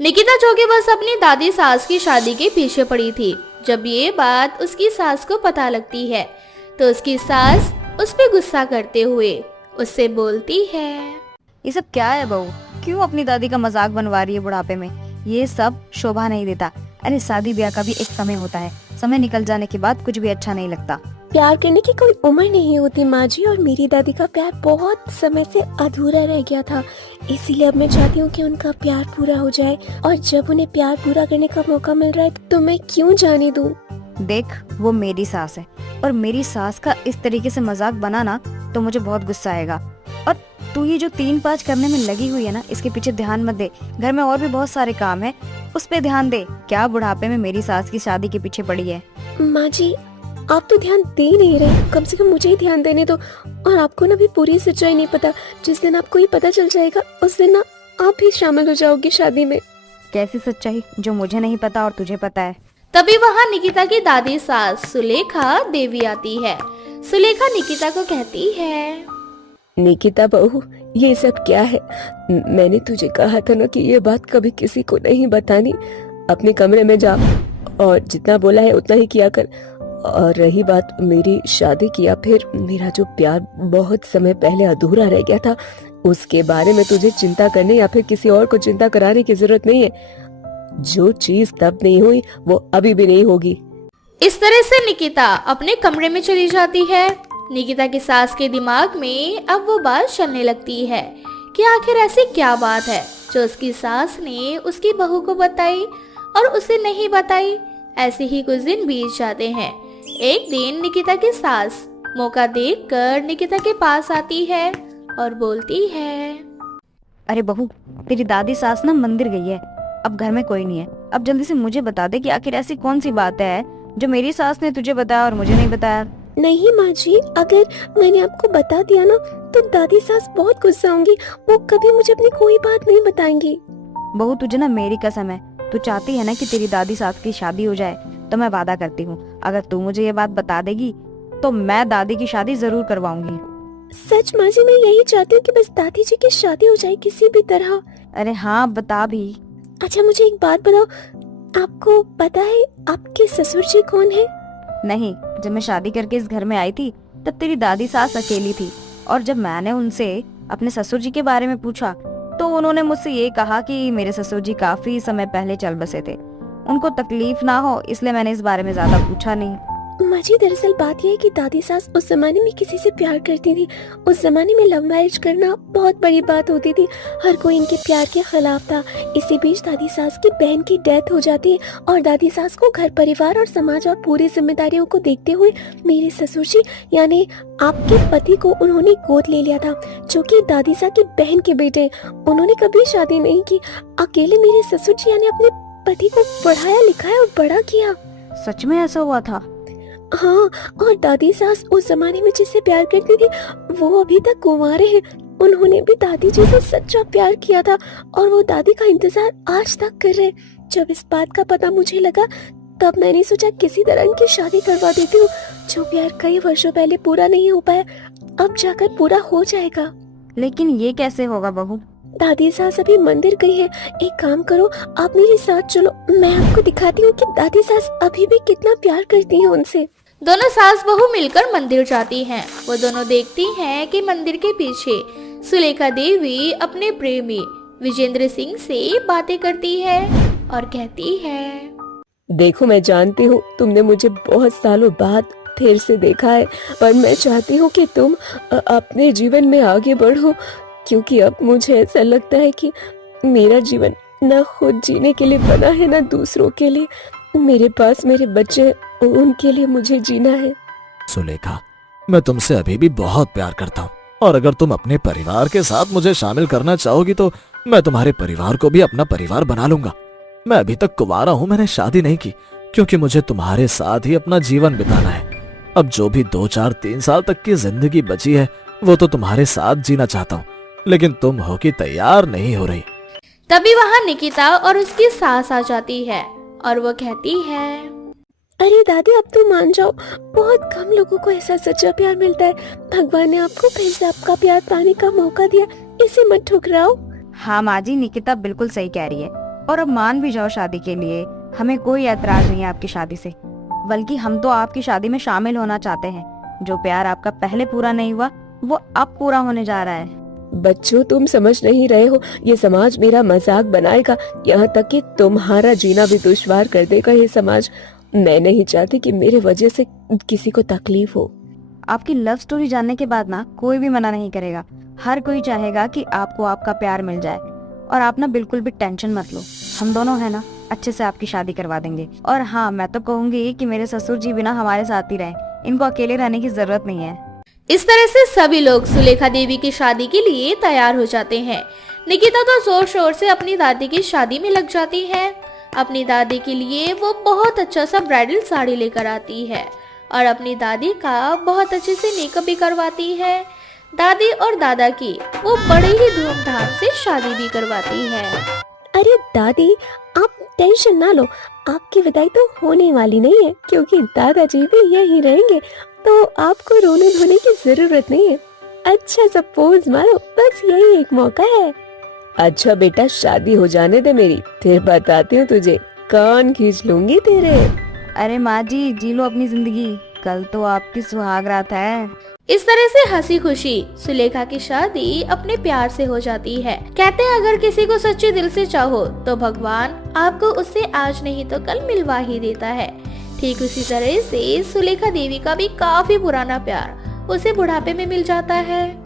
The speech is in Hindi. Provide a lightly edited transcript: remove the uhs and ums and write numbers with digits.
निकिता जो कि बस अपनी दादी सास की शादी के पीछे पड़ी थी। जब ये बात उसकी सास को पता लगती है तो उसकी सास उस पे गुस्सा करते हुए उससे बोलती है, ये सब क्या है बहू? क्यों अपनी दादी का मजाक बनवा रही है बुढ़ापे में? ये सब शोभा नहीं देता। अरे शादी ब्याह का भी एक समय होता है, समय निकल जाने के बाद कुछ भी अच्छा नहीं लगता। प्यार करने की कोई उम्र नहीं होती माँ जी, और मेरी दादी का प्यार बहुत समय से अधूरा रह गया था। इसीलिए अब मैं चाहती हूँ कि उनका प्यार पूरा हो जाए, और जब उन्हें प्यार पूरा करने का मौका मिल रहा है तो मैं क्यों जाने दूँ। देख, वो मेरी सास है और मेरी सास का इस तरीके से मजाक बनाना तो मुझे बहुत गुस्सा आएगा। और तू ये जो 3-5 करने में लगी हुई है ना, इसके पीछे ध्यान मत दे। घर में और भी बहुत सारे काम है, उस पे ध्यान दे। क्या बुढ़ापे में मेरी सास की शादी के पीछे पड़ी है? माँ जी, आप तो ध्यान दे नहीं रहे, कम से कम मुझे ही ध्यान देने दो। और आपको ना भी पूरी सच्चाई नहीं पता। जिस दिन आपको ये पता चल जाएगा उस दिन ना आप भी शामिल हो जाओगी शादी में। कैसी सच्चाई जो मुझे नहीं पता और तुझे पता है? तभी वहाँ निकिता की दादी सास सुलेखा देवी आती है। सुलेखा निकिता को कहती है, निकिता बहू, ये सब क्या है? मैंने तुझे कहा था ना कि ये बात कभी किसी को नहीं बतानी। अपने कमरे में जा और जितना बोला है उतना ही किया कर। और रही बात मेरी शादी की या फिर मेरा जो प्यार बहुत समय पहले अधूरा रह गया था, उसके बारे में तुझे चिंता करने या फिर किसी और को चिंता कराने की जरूरत नहीं है। जो चीज तब नहीं हुई वो अभी भी नहीं होगी। इस तरह से निकिता अपने कमरे में चली जाती है। निकिता की सास के दिमाग में अब वो बात चलने लगती है कि आखिर ऐसी क्या बात है जो उसकी सास ने उसकी बहू को बताई और उसे नहीं बताई। ऐसे ही कुछ दिन बीत जाते हैं। एक दिन निकिता की सास मौका देखकर निकिता के पास आती है और बोलती है, अरे बहू, तेरी दादी सास ना मंदिर गई है, अब घर में कोई नहीं है। अब जल्दी से मुझे बता दे कि आखिर ऐसी कौन सी बात है जो मेरी सास ने तुझे बताया और मुझे नहीं बताया। नहीं माँ जी, अगर मैंने आपको बता दिया ना तो दादी सास बहुत गुस्सा होंगी। वो कभी मुझे अपनी कोई बात नहीं बताएंगी। बहू, तुझे ना मेरी कसम है, तू चाहती है ना कि तेरी दादी सास की शादी हो जाए, तो मैं वादा करती हूँ अगर तू मुझे ये बात बता देगी तो मैं दादी की शादी जरूर करवाऊंगी। सच माँ जी, मैं यही चाहती हूँ कि बस दादी जी की शादी हो जाए किसी भी तरह। अरे हाँ, बता भी। अच्छा मुझे एक बात बताओ, आपको पता है आपके ससुर जी कौन है? नहीं, जब मैं शादी करके इस घर में आई थी तब तेरी दादी सास अकेली थी, और जब मैंने उनसे अपने ससुर जी के बारे में पूछा तो उन्होंने मुझसे ये कहा कि मेरे ससुर जी काफी समय पहले चल बसे थे, उनको तकलीफ ना हो इसलिए मैंने इस बारे में ज्यादा पूछा नहीं। माँ जी, दरअसल बात यह है कि दादी सास उस जमाने में किसी से प्यार करती थी। उस जमाने में लव मैरिज करना बहुत बड़ी बात होती थी, हर कोई इनके प्यार के खिलाफ था। इसी बीच दादी सास की बहन की डेथ हो जाती है और दादी सास को घर परिवार और समाज और पूरी जिम्मेदारियों को देखते हुए मेरे ससुर जी यानी आपके पति को उन्होंने गोद ले लिया था, जो कि दादी सास की बहन के बेटे। उन्होंने कभी शादी नहीं की, अकेले मेरे ससुर जी यानी अपने पति को पढ़ाया लिखाया और बड़ा किया। सच में ऐसा हुआ था? हाँ, और दादी सास उस जमाने में जिससे प्यार करती थी वो अभी तक कुंवारे हैं। उन्होंने भी दादी जी से सच्चा प्यार किया था और वो दादी का इंतजार आज तक कर रहे हैं। जब इस बात का पता मुझे लगा तब मैंने सोचा किसी तरह इनकी शादी करवा देती हूँ। जो प्यार कई वर्षों पहले पूरा नहीं हो पाया अब जाकर पूरा हो जाएगा। लेकिन ये कैसे होगा बहू? दादी सास अभी मंदिर गई है। एक काम करो, आप मेरे साथ चलो, मैं आपको दिखाती हूँ कि दादी सास अभी भी कितना प्यार करती हैं उनसे। दोनों सास बहू मिलकर मंदिर जाती हैं। वो दोनों देखती हैं कि मंदिर के पीछे सुलेखा देवी अपने प्रेमी विजेंद्र सिंह से बातें करती है और कहती है, देखो मैं जानती हूँ तुमने मुझे बहुत सालों बाद फिर से देखा है, पर मैं चाहती हूँ कि तुम अपने जीवन में आगे बढ़ो, क्योंकि अब मुझे ऐसा लगता है कि मेरा जीवन न खुद जीने के लिए बना है न दूसरों के लिए। मेरे पास मेरे बच्चे, उनके लिए मुझे जीना है। सुलेखा, मैं तुमसे अभी भी बहुत प्यार करता हूँ और अगर तुम अपने परिवार के साथ मुझे शामिल करना चाहोगी तो मैं तुम्हारे परिवार को भी अपना परिवार बना लूंगा। मैं अभी तक कुंवारा हूँ, मैंने शादी नहीं की क्योंकि मुझे तुम्हारे साथ ही अपना जीवन बिताना है। अब जो भी 2-4-3 साल तक की जिंदगी बची है वो तो तुम्हारे साथ जीना चाहता हूँ, लेकिन तुम हो कि तैयार नहीं हो रही। तभी वहाँ निकिता और उसकी सास आ जाती है और वो कहती है, अरे दादी अब तो मान जाओ, बहुत कम लोगों को ऐसा सच्चा प्यार मिलता है। भगवान ने आपको फिर से आपका प्यार पाने का मौका दिया, इसे मत ठुकराओ। हाँ माँ जी, निकिता बिल्कुल सही कह रही है। और अब मान भी जाओ शादी के लिए, हमें कोई ऐतराज नहीं है आपकी शादी से, बल्कि हम तो आपकी शादी में शामिल होना चाहते हैं। जो प्यार आपका पहले पूरा नहीं हुआ वो अब पूरा होने जा रहा है। बच्चों, तुम समझ नहीं रहे हो, ये समाज मेरा मजाक बनाएगा, यहाँ तक कि तुम्हारा जीना भी दुश्वार कर देगा ये समाज। मैं नहीं चाहती कि मेरे वजह से किसी को तकलीफ हो। आपकी लव स्टोरी जानने के बाद ना कोई भी मना नहीं करेगा। हर कोई चाहेगा कि आपको आपका प्यार मिल जाए। और आप ना बिल्कुल भी टेंशन मत लो, हम दोनों है ना अच्छे से आपकी शादी करवा देंगे। और हाँ, मैं तो कहूँगी कि मेरे ससुर जी भी ना हमारे साथ ही रहे, इनको अकेले रहने की जरूरत नहीं है। इस तरह से सभी लोग सुलेखा देवी की शादी के लिए तैयार हो जाते हैं। निकिता तो जोर शोर से अपनी दादी की शादी में लग जाती है। अपनी दादी के लिए वो बहुत अच्छा सा ब्राइडल साड़ी लेकर आती है और अपनी दादी का बहुत अच्छे से मेकअप भी करवाती है। दादी और दादा की वो बड़े ही धूमधाम से शादी भी करवाती है। अरे दादी, आप टेंशन ना लो, आपकी विदाई तो होने वाली नहीं है, क्योंकि दादाजी भी यहीं रहेंगे, तो आपको रोने धोने की जरूरत नहीं है। अच्छा सा पोज मारो, बस यही एक मौका है। अच्छा बेटा, शादी हो जाने दे मेरी, फिर बताती हूँ तुझे, कान खींच लूंगी तेरे। अरे माँ जी लो अपनी जिंदगी, कल तो आपकी सुहाग रात है। इस तरह से हंसी खुशी सुलेखा की शादी अपने प्यार से हो जाती है। कहते हैं अगर किसी को सच्चे दिल से चाहो तो भगवान आपको उससे आज नहीं तो कल मिलवा ही देता है। ठीक उसी तरह से सुलेखा देवी का भी काफी पुराना प्यार उसे बुढ़ापे में मिल जाता है।